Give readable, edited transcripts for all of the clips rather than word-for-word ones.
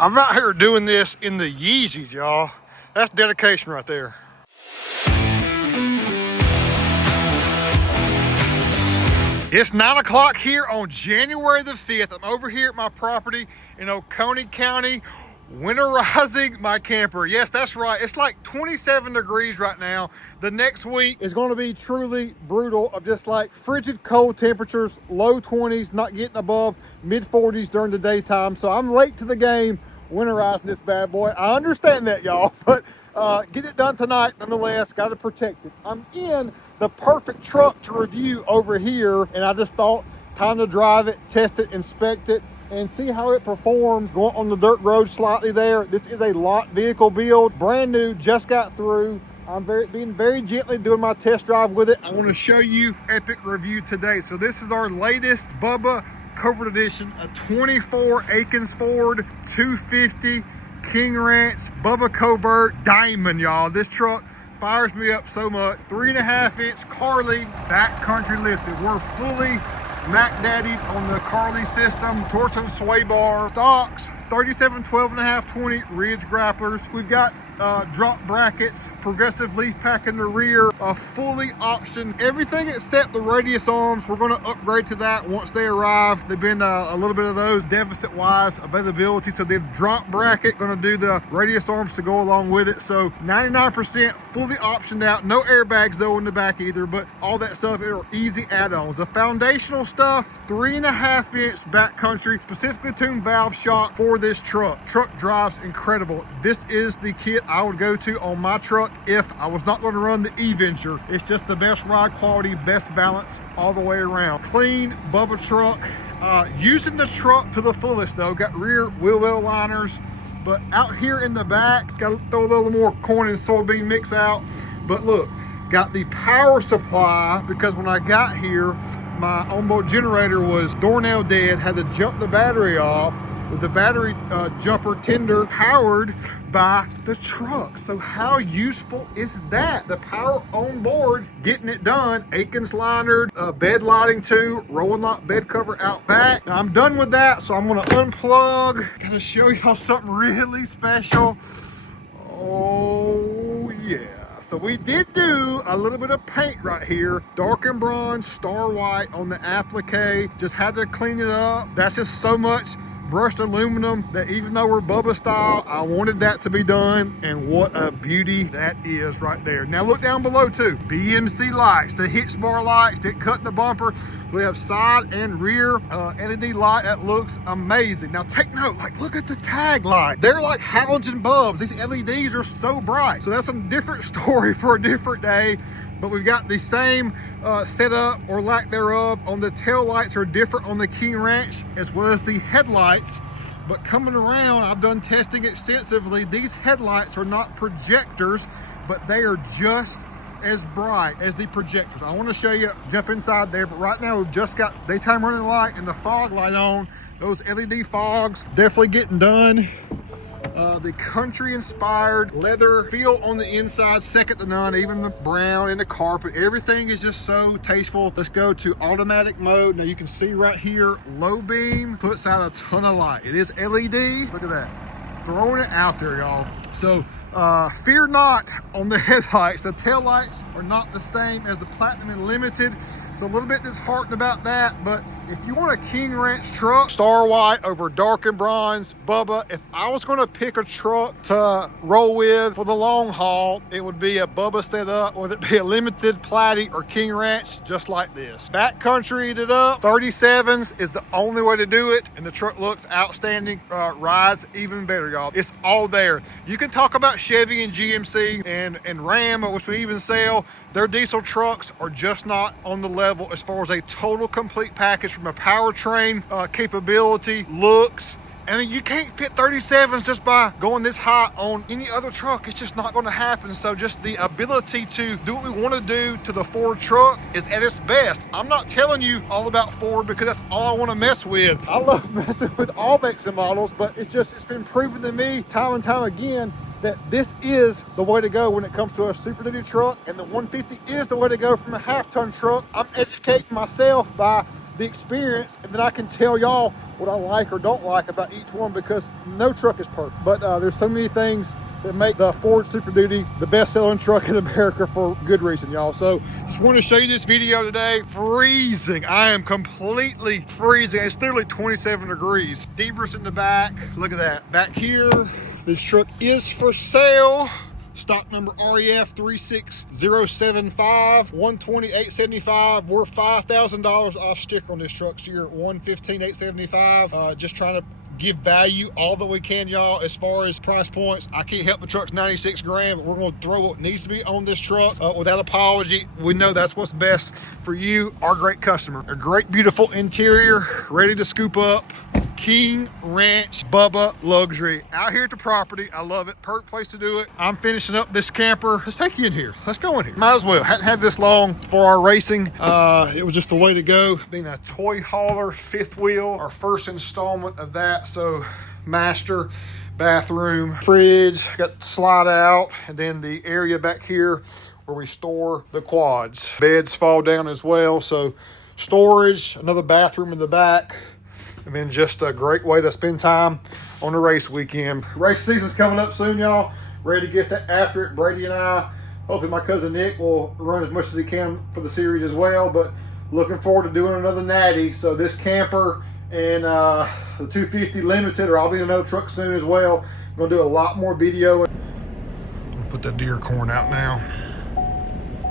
I'm out here doing this in the Yeezys, y'all. That's dedication right there. It's 9 o'clock here on January the 5th. I'm over here at my property in Oconee County, winterizing my camper. Yes, that's right. It's like 27 degrees right now. The next week is going to be truly brutal of just like frigid cold temperatures, low 20s, not getting above mid 40s during the daytime. So I'm late to the game winterizing this bad boy. I understand that, y'all, but get it done tonight nonetheless. Got to protect it. I'm in the perfect truck to review over here, and I just thought time to drive it, test it, inspect it, and see how it performs going on the dirt road slightly there. This is a lot vehicle build, brand new, just got through. I'm being very gently doing my test drive with it. I want to show you epic review today. So this is our latest Bubba covered edition, a 24 Akins Ford 250 King Ranch Bubba Covert Diamond, y'all. This truck fires me up so much. 3.5-inch Carly backcountry lifted. We're fully Mac Daddied on the Carly system. Torch and sway bar stocks, 37, 12.5, 20 ridge grapplers. We've got drop brackets, progressive leaf pack in the rear, fully optioned everything except the radius arms. We're going to upgrade to that once they arrive. They've been a little bit of those deficit wise availability, so they've drop bracket, going to do the radius arms to go along with it. So 99% fully optioned out, no airbags though in the back either, but all that stuff are easy add-ons. The foundational stuff, 3.5-inch backcountry, specifically tuned valve shock for this truck. Truck drives incredible. This is the kit I would go to on my truck if I was not going to run the E-Venture. It's just the best ride quality, best balance all the way around. Clean Bubba truck. Using the truck to the fullest though. Got rear wheel well liners, but out here in the back, got to throw a little more corn and soybean mix out. But look, got the power supply because when I got here, my onboard generator was doornail dead, had to jump the battery off with the battery jumper tender powered by the truck. So how useful is that? The power on board, getting it done. Akins linered, bed lighting too, rolling lock bed cover out back. Now I'm done with that, so I'm gonna unplug. Gotta show y'all something really special. Oh yeah. So we did do a little bit of paint right here. Dark and bronze, star white on the applique. Just had to clean it up. That's just so much brushed aluminum that even though we're Bubba style, I wanted that to be done. And what a beauty that is right there. Now look down below too. BMC lights, the hitch bar lights that cut the bumper. We have side and rear LED light that looks amazing. Now take note, like look at the tag light. They're like halogen bulbs. These LEDs are so bright. So that's a different story for a different day. But we've got the same setup or lack thereof on the tail lights are different on the King Ranch as well as the headlights. But coming around, I've done testing extensively. These headlights are not projectors, but they are just as bright as the projectors. I want to show you, jump inside there, but right now we've just got daytime running light and the fog light on. Those LED fogs definitely getting done. The country inspired leather feel on the inside, second to none. Even the brown and the carpet, everything is just so tasteful. Let's go to automatic mode. Now you can see right here, low beam puts out a ton of light. It is LED, look at that, throwing it out there, y'all. So fear not on the headlights. The tail lights are not the same as the Platinum and Limited. So a little bit disheartened about that, but if you want a King Ranch truck, star white over dark and bronze, Bubba, if I was gonna pick a truck to roll with for the long haul, it would be a Bubba setup, whether it be a Limited, Platy, or King Ranch, just like this. Backcountry it up, 37s is the only way to do it, and the truck looks outstanding, rides even better, y'all. It's all there. You can talk about Chevy and GMC and Ram, which we even sell. Their diesel trucks are just not on the level as far as a total complete package from a powertrain capability, looks. I mean, you can't fit 37s just by going this high on any other truck. It's just not going to happen. So just the ability to do what we want to do to the Ford truck is at its best. I'm not telling you all about Ford because that's all I want to mess with. I love messing with all makes and models, but it's been proven to me time and time again that this is the way to go when it comes to a Super Duty truck, and the 150 is the way to go from a half-ton truck. I'm educating myself by the experience, and then I can tell y'all what I like or don't like about each one, because no truck is perfect. But there's so many things that make the Ford Super Duty the best-selling truck in America for good reason, y'all. So just want to show you this video today. Freezing. I am completely freezing. It's literally 27 degrees. Deaver's in the back. Look at that. Back here, this truck is for sale. Stock number REF 36075, 128.75. We're $5,000 off sticker on this truck, so you're at 115,875. Just trying to give value all that we can, y'all. As far as price points, I can't help the truck's 96 grand, but we're going to throw what needs to be on this truck without apology. We know that's what's best for you, our great customer. A great, beautiful interior, ready to scoop up. King Ranch Bubba Luxury out here at the property. I love it. Perfect place to do it. I'm finishing up this camper. Let's take you in here. Let's go in here. Might as well. Hadn't had this long for our racing. It was just the way to go. Being a toy hauler, fifth wheel, our first installment of that. So master bathroom, fridge, got slide out, and then the area back here where we store the quads. Beds fall down as well. So storage, another bathroom in the back. And then just a great way to spend time on the race weekend. Race season's coming up soon, y'all. Ready to get after it. Brady and I, hopefully my cousin Nick will run as much as he can for the series as well. But looking forward to doing another natty. So this camper and the 250 Limited, or I'll be in another truck soon as well. I'm going to do a lot more video. Put that deer corn out now.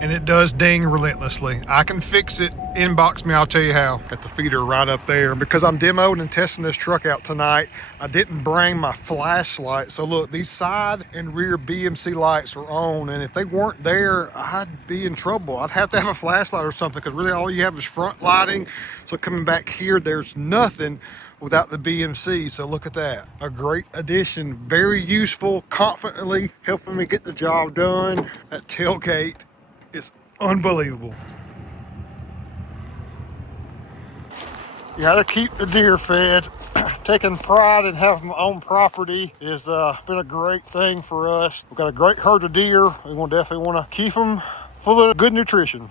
And it does ding relentlessly. I can fix it. Inbox me, I'll tell you how. Got the feeder right up there. Because I'm demoing and testing this truck out tonight, I didn't bring my flashlight. So look, these side and rear BMC lights are on, and if they weren't there, I'd be in trouble. I'd have to have a flashlight or something, because really all you have is front lighting. So coming back here, there's nothing without the BMC. So look at that. A great addition. Very useful, confidently helping me get the job done. That tailgate is unbelievable. You gotta keep the deer fed. Taking pride in having my own property has been a great thing for us. We've got a great herd of deer. We definitely want to keep them full of good nutrition.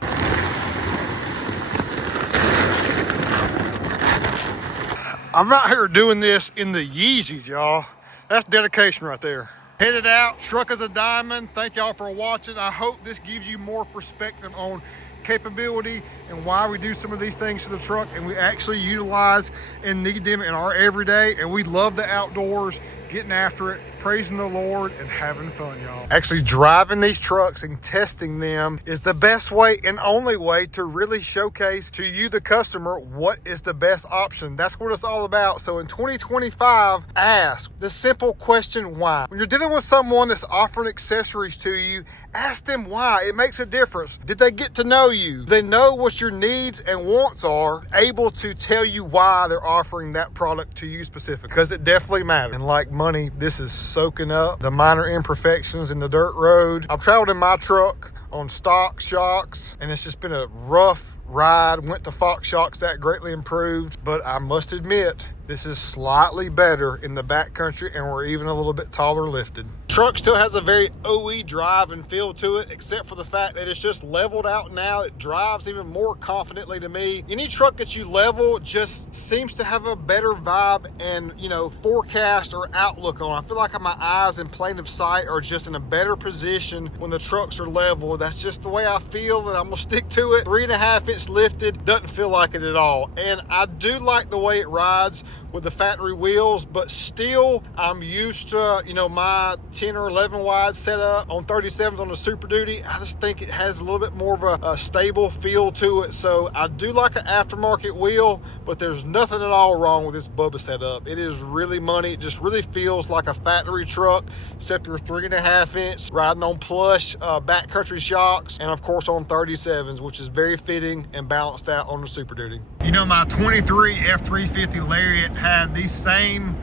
I'm out here doing this in the Yeezys, y'all. That's dedication right there. Headed out, truck is a diamond. Thank y'all for watching. I hope this gives you more perspective on capability and why we do some of these things to the truck, and we actually utilize and need them in our everyday. And we love the outdoors, getting after it, praising the Lord, and having fun, y'all. Actually driving these trucks and testing them is the best way and only way to really showcase to you, the customer, what is the best option. That's what it's all about. So in 2025, ask the simple question, why? When you're dealing with someone that's offering accessories to you, ask them why. It makes a difference. Did they get to know you? They know what your needs and wants are, able to tell you why they're offering that product to you specifically, because it definitely matters. And like money, this is soaking up the minor imperfections in the dirt road. I've traveled in my truck on stock shocks, and it's just been a rough ride. Went to Fox shocks, that greatly improved, but I must admit this is slightly better in the backcountry, and we're even a little bit taller lifted. Truck still has a very OE drive and feel to it, except for the fact that it's just leveled out now. It drives even more confidently to me. Any truck that you level just seems to have a better vibe and, forecast or outlook on. I feel like my eyes in plain of sight are just in a better position when the trucks are level. That's just the way I feel, and I'm gonna stick to it. 3.5 inch lifted, doesn't feel like it at all. And I do like the way it rides with the factory wheels, but still I'm used to, my 10 or 11 wide setup on 37s on the Super Duty. I just think it has a little bit more of a stable feel to it. So I do like an aftermarket wheel, but there's nothing at all wrong with this Bubba setup. It is really money. It just really feels like a factory truck, except you're 3.5 inch, riding on plush backcountry shocks, and of course on 37s, which is very fitting and balanced out on the Super Duty. My 23 F350 Lariat had these same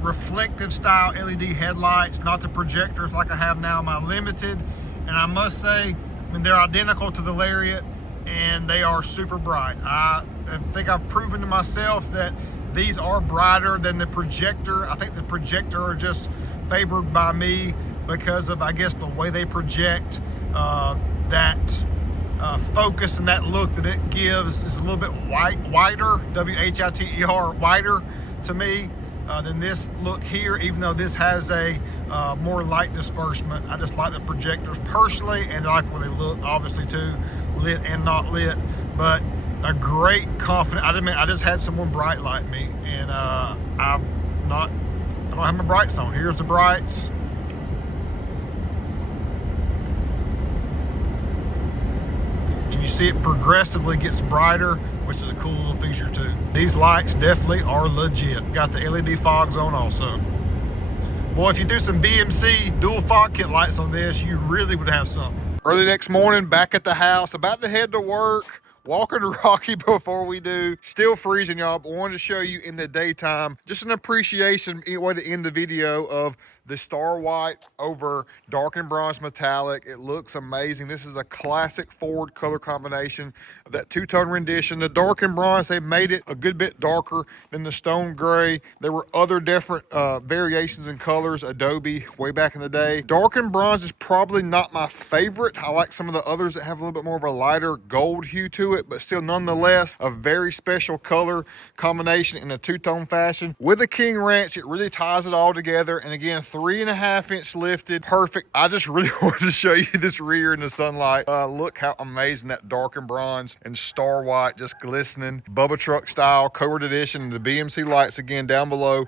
reflective style LED headlights, not the projectors like I have now in my Limited. And I must say, they're identical to the Lariat, and they are super bright. I think I've proven to myself that these are brighter than the projector. I think the projector are just favored by me because of, I guess, the way they project that focus and that look that it gives is a little bit whiter, W-H-I-T-E-R, whiter to me than this look here, even though this has a more light disbursement. I just like the projectors personally, and I like where they look, obviously too, lit and not lit, but a great confident. I just had someone bright light me, and I don't have my brights on. Here's the brights. And you see it progressively gets brighter, which is a cool little feature too. These lights definitely are legit. Got the LED fogs on also. Boy, if you do some BMC dual fog kit lights on this, you really would have something. Early next morning, back at the house, about to head to work. Walking to Rocky before we do. Still freezing, y'all, but wanted to show you in the daytime. Just an appreciation, way to end the video, of the Star White over darkened bronze metallic. It looks amazing. This is a classic Ford color combination of that two-tone rendition. The darkened bronze, they made it a good bit darker than the stone gray. There were other different variations in colors, Adobe, way back in the day. Darkened bronze is probably not my favorite. I like some of the others that have a little bit more of a lighter gold hue to it, but still nonetheless a very special color combination in a two-tone fashion. With the King Ranch, it really ties it all together. And again, 3.5 inch lifted, perfect. I just really wanted to show you this rear in the sunlight. Look how amazing that darkened bronze and Star White, just glistening, Bubba Truck style, covered edition, and the BMC lights again down below.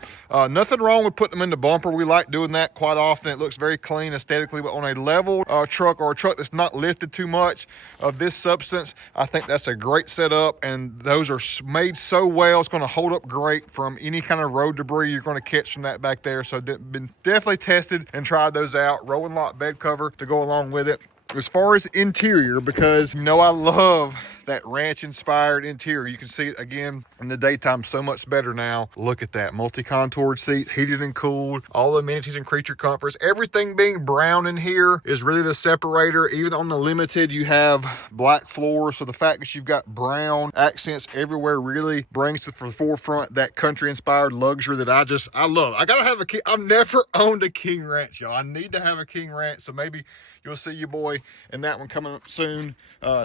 Nothing wrong with putting them in the bumper. We like doing that quite often. It looks very clean aesthetically, but on a level truck, or a truck that's not lifted too much of this substance, I think that's a great setup, and those are made so well. It's going to hold up great from any kind of road debris you're going to catch from that back there. So been definitely tested and tried those out. Rolling lock bed cover to go along with it. As far as interior, because you know I love that ranch inspired interior. You can see it again in the daytime so much better now. Look at that, multi-contoured seats, heated and cooled, all the amenities and creature comforts. Everything being brown in here is really the separator. Even on the Limited, you have black floors, so the fact that you've got brown accents everywhere really brings to the forefront that country inspired luxury that I love. I gotta have a King. I've never owned a King Ranch, y'all. I need to have a King Ranch, so maybe you'll see your boy in that one coming up soon,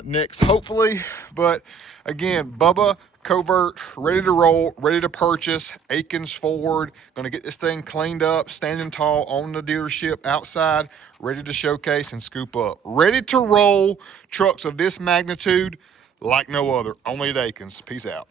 next, hopefully. But again, Bubba Covert, ready to roll, ready to purchase. Akins Ford, gonna get this thing cleaned up, standing tall on the dealership outside, ready to showcase and scoop up. Ready to roll trucks of this magnitude like no other, only at Akins. Peace out.